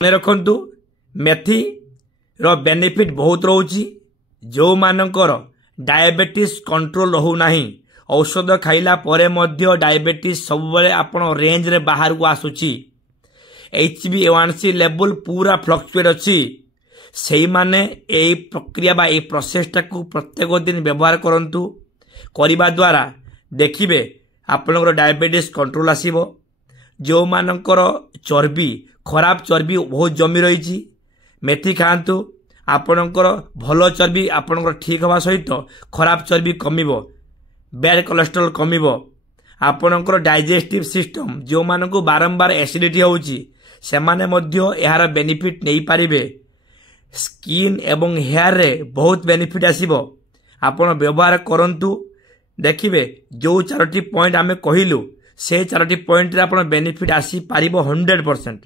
मने रखंतु मेथी रो बेनिफिट बहुत रोची। जो मानकर डायबिटीज कंट्रोल रहू नाही औषध खाइला परे मध्य डायबिटीज सब बेले आपण रेंज रे बाहर को आसुची। HbA1c लेवल पूरा फ्लक्चुएट अच्छी से माने यही प्रक्रिया बा ए प्रोसेसटा को प्रत्येक दिन व्यवहार करंतु। करिबा द्वारा देखिबे आपनकर डायबिटीज कंट्रोल आसीबो। जो मानकर चर्बी खराब चर्बी बहुत जमी रही मेथी खातु आपणकर भल चर्बी आपणकर ठीक हवा सहित खराब चर्बी कमिबो। Bad cholesterol कमिबो। आपणकर डाइजेस्टिव सिस्टम जो मानकु बारंबार एसिडिटी होउची सेमाने मध्य यार बेनिफिट नहीं पारिबे। स्किन एवं हेयर रे बहुत बेनिफिट आसीबो। आपण व्यवहार करंतु देखिबे जो 4टी पॉइंट आमे कहिलु से 4टी पॉइंट रे आपण बेनिफिट आसी पारिबो 100%।